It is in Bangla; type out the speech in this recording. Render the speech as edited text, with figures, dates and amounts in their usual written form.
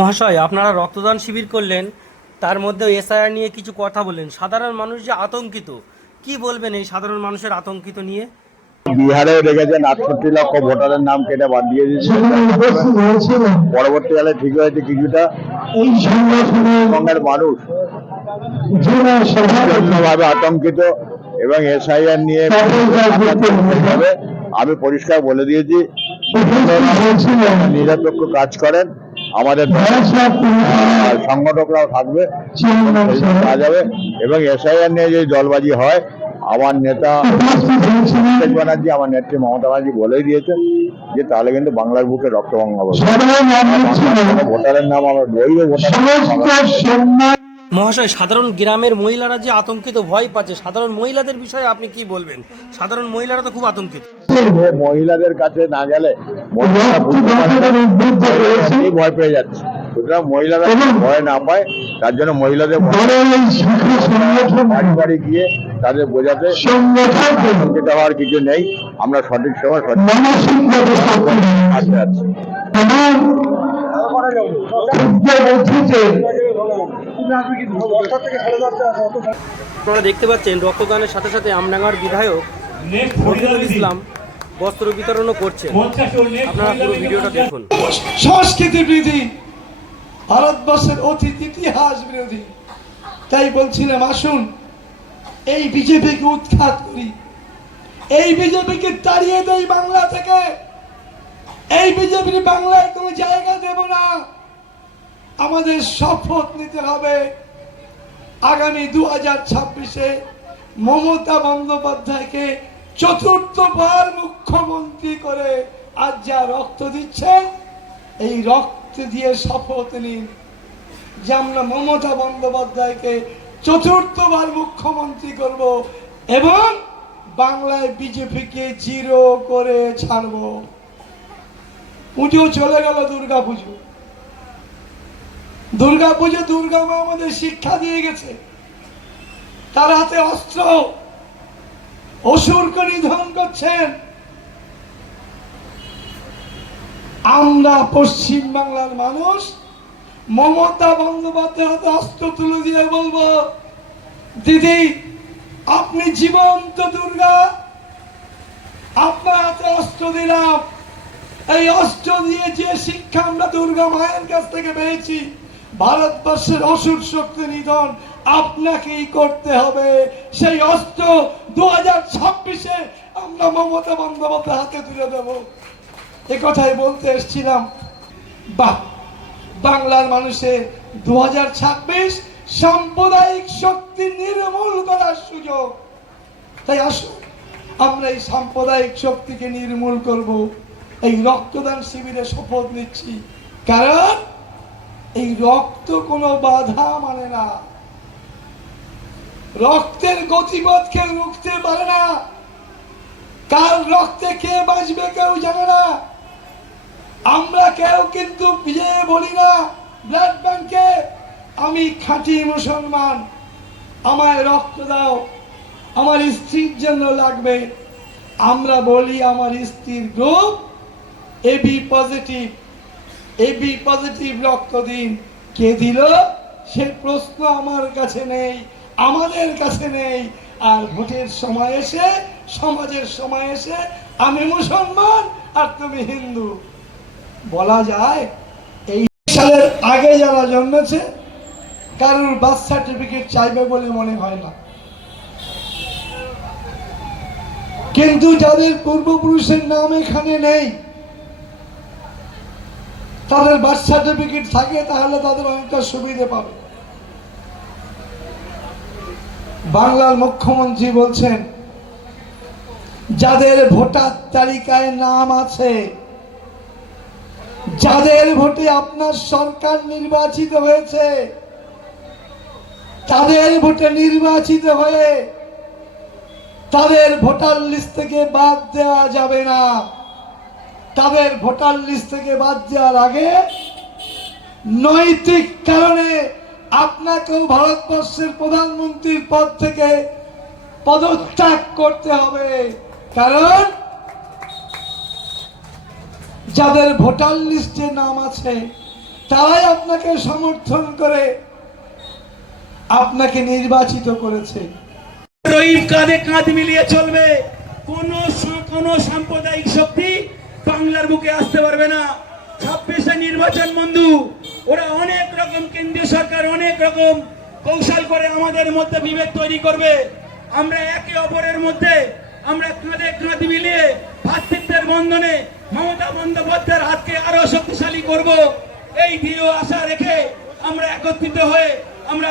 মহাশয়, আপনারা রক্তদান শিবির করলেন, তার মধ্যে এসআইআর নিয়ে কিছু কথা বললেন। সাধারণ মানুষ যে আতঙ্কিত, কি বলবেন এই সাধারণ মানুষের আতঙ্কিত নিয়ে? বিহারেও দেখেছেন 68 লক্ষ ভোটারের নাম কেটে বাদ দিয়ে দিয়েছে। পরবর্তীকালে ঠিক হয়েছে কিছুটা পশ্চিমবঙ্গের মানুষ ভাবে আতঙ্কিত এবং এসআইআর নিয়ে আমি পরিষ্কার বলে দিয়েছি, নিরপেক্ষ কাজ করেন, আমাদের সংগঠকরাও থাকবে, কাজ হবে। এবং এসআইআর নিয়ে যদি দলবাজি হয়, আমার নেতা অভিষেক ব্যানার্জি, আমার নেত্রী মমতা ব্যানার্জি বলেই দিয়েছেন যে তাহলে কিন্তু বাংলার বুকে রক্তভঙ্গ হবে। ভোটারের নাম আমরা বৈধ ভোটার। মহাশয়, সাধারণ গ্রামের মহিলারা যে আতঙ্কিত, ভয় পাচ্ছে, সাধারণ মহিলাদের বিষয়ে আপনি কি বলবেন? সাধারণ মহিলারা তো খুব আতঙ্কিত। মহিলাদের কাছে না গেলে ভয় পেয়ে যাচ্ছে, সুতরাং মহিলারা ভয় না পায়, তার জন্য মহিলাদের বাড়ি বাড়ি গিয়ে তাদের বোঝাতে আতঙ্কিত হওয়ার কিছু নেই, আমরা সঠিক সময় সঠিক আছি। আপনারা দেখতে পাচ্ছেন রক্তদানের সাথে সাথে আমডাঙ্গার বিধায়ক রফিকুল ইসলাম বস্ত্র বিতরণও করছেন। আপনারা পুরো ভিডিওটা দেখুন। সংস্কৃতি বিরোধী, ভারতবর্ষের অতীত ইতিহাস বিরোধী, তাই বলছিলাম আসুন এই বিজেপিকে উৎখাত করি, এই বিজেপিকে তাড়িয়ে দেই বাংলা থেকে। এই বিজেপির বাংলায় কোনো জায়গা দেব না। আমাদের শপথ নিতে হবে আগামী 2026-এ মমতা বন্দ্যোপাধ্যায়কে চতুর্থবার মুখ্যমন্ত্রী করে আজ যা রক্ত দিচ্ছেন, এই রক্ত দিয়ে শপথ নিন যে আমরা মমতা বন্দ্যোপাধ্যায়কে চতুর্থবার মুখ্যমন্ত্রী করব এবং বাংলায় বিজেপিকে জিরো করে ছাড়ব। পুজো চলে গেল, দুর্গাপুজো দুর্গা মা আমাদের শিক্ষা দিয়ে গেছে। তার হাতে অস্ত্র, অসুরকে নিধন করছেন। আমরা পশ্চিম বাংলার মানুষ মমতা বন্দ্যোপাধ্যায়ের হাতে অস্ত্র তুলে দিয়ে বলবো, দিদি আপনি জীবন্ত দুর্গা, আপনার হাতে অস্ত্র দিলাম। এই অস্ত্র দিয়ে যে শিক্ষা আমরা দুর্গা মায়ের কাছ থেকে পেয়েছি, ভারতবর্ষের অসুর শক্তি নিধন আপনাকেই করতে হবে। সেই অস্ত্র 2026-এ আমরা মমতা বন্দ্যোপাধ্যায়ের হাতে তুলে দেব। একথাই বলতে এসেছিলাম। বাংলার মানুষের 2026 সাম্প্রদায়িক শক্তি নির্মূল করার সুযোগ। তাই আসুন আমরা এই সাম্প্রদায়িক শক্তিকে নির্মূল করব। এই রক্তদান শিবিরে শপথ নিচ্ছি, কারণ এই রক্ত কোনো বাধা মানে না। রক্তের গতিপথ কেউ রুখতে পারে না। কার রক্তে কে বাঁচবে কেউ জানে না। আমরা কেউ কিন্তু বিজয়ে বলি না ব্লাড ব্যাংকে আমি খাঁটি মুসলমান, আমায় রক্ত দাও, আমার স্ত্রীর জন্য লাগবে। আমরা বলি আমার স্ত্রীর group AB positive, AB positive রক্ত দিন। কে দিল সে প্রশ্ন আমার কাছে নেই, আমাদের কাছে নেই। আর ভোটের সময় এসে, সমাজের সময় এসে আমি মুসলমান আর তুমি হিন্দু বলা যায়? এই সালের আগে যারা জন্মেছে কারোর বার্থ সার্টিফিকেট চাইবে বলে মনে হয় না, কিন্তু যাদের পূর্বপুরুষের নাম এখানে নেই তাদের বার্থ সার্টিফিকেট থাকে, তাহলে তাদের অনেকটা সুবিধে পাবে। বাংলার মুখ্যমন্ত্রী বলছেন যাদের ভোটার তালিকায় নাম আছে, যাদের ভোটে আপনার সরকার নির্বাচিত হয়েছে, তাদের ভোটে নির্বাচিত হয়ে তাদের ভোটার লিস্ট থেকে বাদ দেওয়া যাবে না। তাদের ভোটার লিস্ট থেকে বাদ দেওয়ার আগে নৈতিক কারণে আপনাকেও ভারতবর্ষের প্রধানমন্ত্রীর পদ থেকে পদত্যাগ করতে হবে। কারণ যাদের ভোটার লিস্টে নাম আছে তারাই আপনাকে সমর্থন করে আপনাকে নির্বাচিত করেছে। রহিম কাঁধে কাঁধ মিলিয়ে চলবে, কোন সাম্প্রদায়িক শক্তি বাংলার বুকে আসতে পারবে না। 26 নির্বাচন বন্ধু, ওরা অনেক রকম, কেন্দ্রীয় সরকার অনেক রকম কৌশল করে আমাদের মধ্যে বিভেদ তৈরি করবে। আমরা একে অপরের মধ্যে আমরা কাঁধে কাঁধ মিলিয়ে ভ্রাতৃত্বের বন্ধনে মমতা বন্দ্যোপাধ্যায়ের হাতকে আরো শক্তিশালী করব। এই দৃঢ় আশা রেখে আমরা একত্রিত হয়ে আমরা